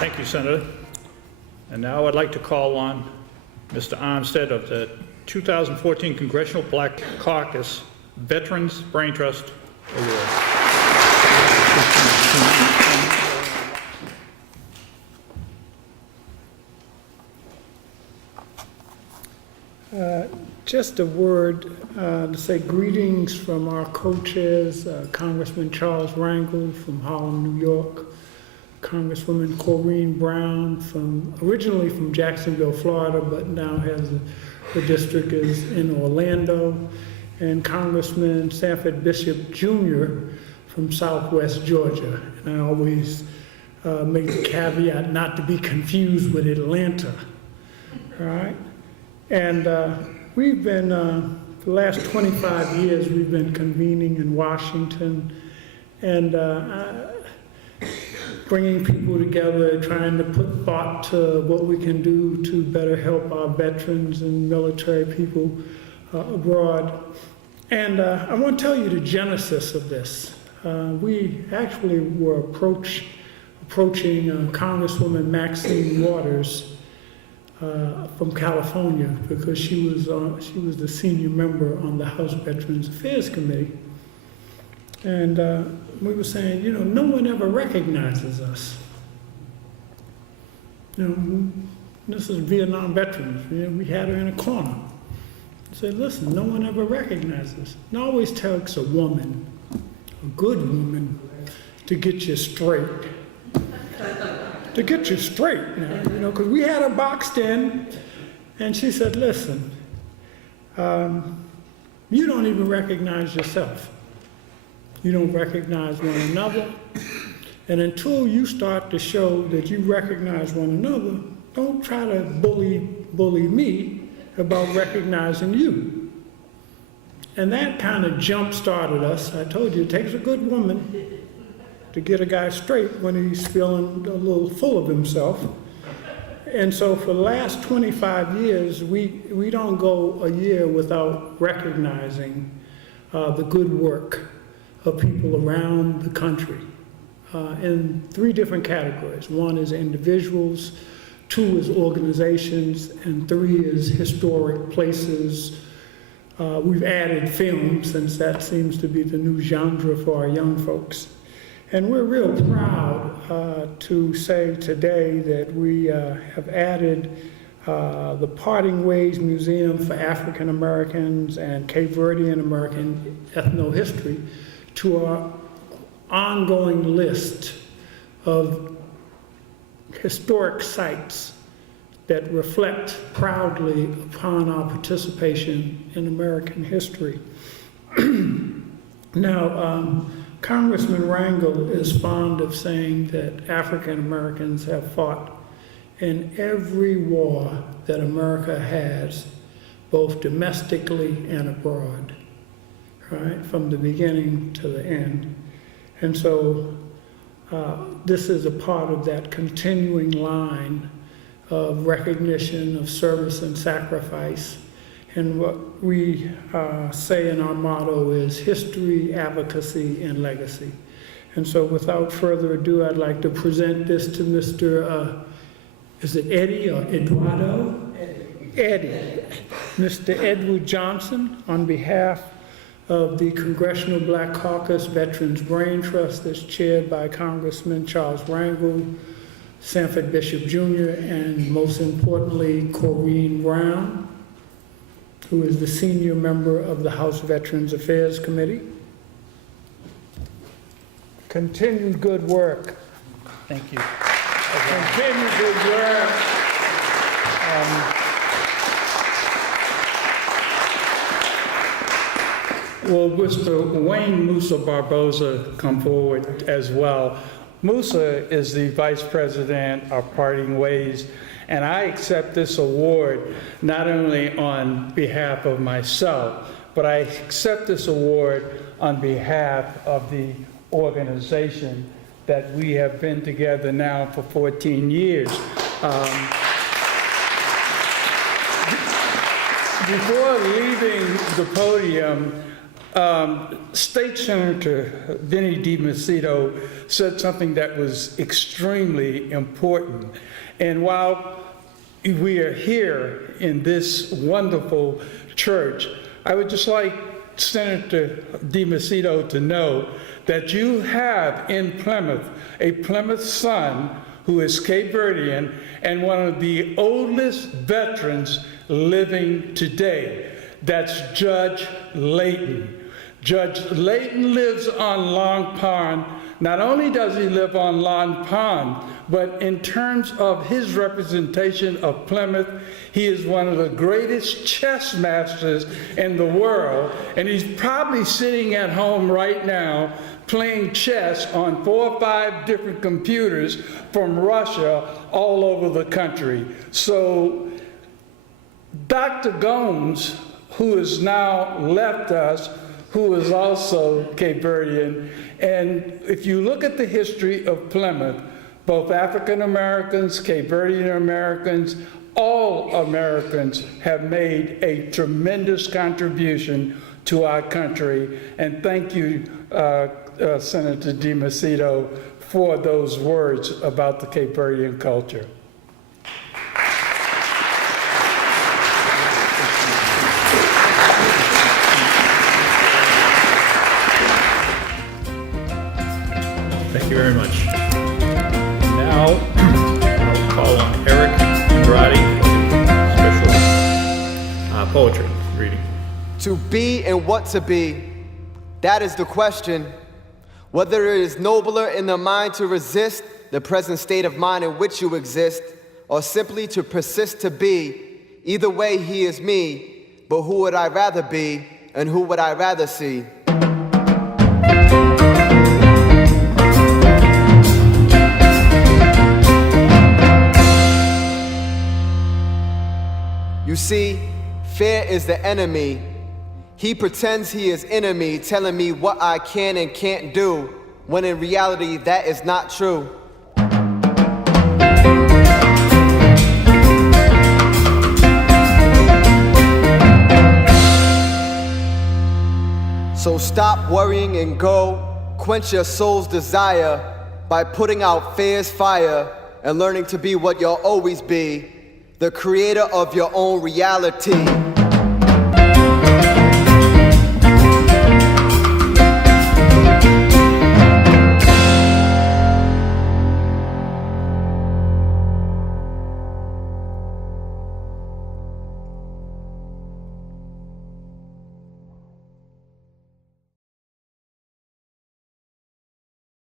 Thank you, Senator. And now I'd like to call on Mr. Armstead of the 2014 Congressional Black Caucus Veterans Braintrust Award. Just a word to say greetings from our co-chairs, Congressman Charles Rangel from Harlem, New York, Congresswoman Corrine Brown originally from Jacksonville, Florida, but now her district is in Orlando, and Congressman Sanford Bishop Jr. from Southwest Georgia. And I always make the caveat not to be confused with Atlanta, all right? And we've been, for the last 25 years, we've been convening in Washington and bringing people together, trying to put thought to what we can do to better help our veterans and military people abroad. And I want to tell you the genesis of this. We actually were approaching Congresswoman Maxine Waters from California, because she was the senior member on the House Veterans Affairs Committee. And we were saying, you know, no one ever recognizes us. You know, this is Vietnam veterans. You know, we had her in a corner. I said, listen, no one ever recognizes us. And it always takes a woman, a good woman, to get you straight. To get you straight now, you know, because we had her boxed in, and she said, listen, you don't even recognize yourself. You don't recognize one another, and until you start to show that you recognize one another, don't try to bully me about recognizing you. And that kind of jump-started us. I told you, it takes a good woman to get a guy straight when he's feeling a little full of himself. And so for the last 25 years, we don't go a year without recognizing the good work of people around the country in three different categories. One is individuals, two is organizations, and three is historic places. We've added film, since that seems to be the new genre for our young folks. And we're real proud to say today that we have added the Parting Ways Museum for African Americans and Cape Verdean American Ethnohistory to our ongoing list of historic sites that reflect proudly upon our participation in American history. Now, Congressman Rangel is fond of saying that African Americans have fought in every war that America has, both domestically and abroad, right, from the beginning to the end. And so this is a part of that continuing line of recognition of service and sacrifice. And what we say in our motto is history, advocacy, and legacy. And so without further ado, I'd like to present this to Mr. Is it Eddie or Eduardo? Eddie. Mr. Edward Johnson, on behalf of the Congressional Black Caucus Veterans Braintrust, that's chaired by Congressman Charles Rangel, Sanford Bishop Jr., and most importantly, Corrine Brown, who is the senior member of the House Veterans Affairs Committee. Continued good work. Thank you. Continued good work. Will Mr. Wayne Musa Barboza come forward as well? Musa is the Vice President of Parting Ways, and I accept this award not only on behalf of myself, but I accept this award on behalf of the organization that we have been together now for 14 years. Before leaving the podium, State Senator Vinny deMacedo said something that was extremely important. And while we are here in this wonderful church, I would just like Senator deMacedo to know that you have in Plymouth a Plymouth son who is Cape Verdean and one of the oldest veterans living today. That's Judge Layton. Judge Layton lives on Long Pond. Not only does he live on Long Pond, but in terms of his representation of Plymouth, he is one of the greatest chess masters in the world, and he's probably sitting at home right now playing chess on 4 or 5 different computers from Russia all over the country. So Dr. Gomes, who has now left us, who is also Cape Verdean, and if you look at the history of Plymouth, both African Americans, Cape Verdean Americans, all Americans have made a tremendous contribution to our country. And thank you, Senator deMacedo, for those words about the Cape Verdean culture. Thank you very much. Now, I'll call on Erik Andrade for special poetry reading. To be and what to be, that is the question. Whether it is nobler in the mind to resist the present state of mind in which you exist, or simply to persist to be, either way he is me, but who would I rather be, and who would I rather see? You see, fear is the enemy. He pretends he is enemy, telling me what I can and can't do, when in reality that is not true. So stop worrying and go, quench your soul's desire by putting out fear's fire and learning to be what you'll always be, the creator of your own reality.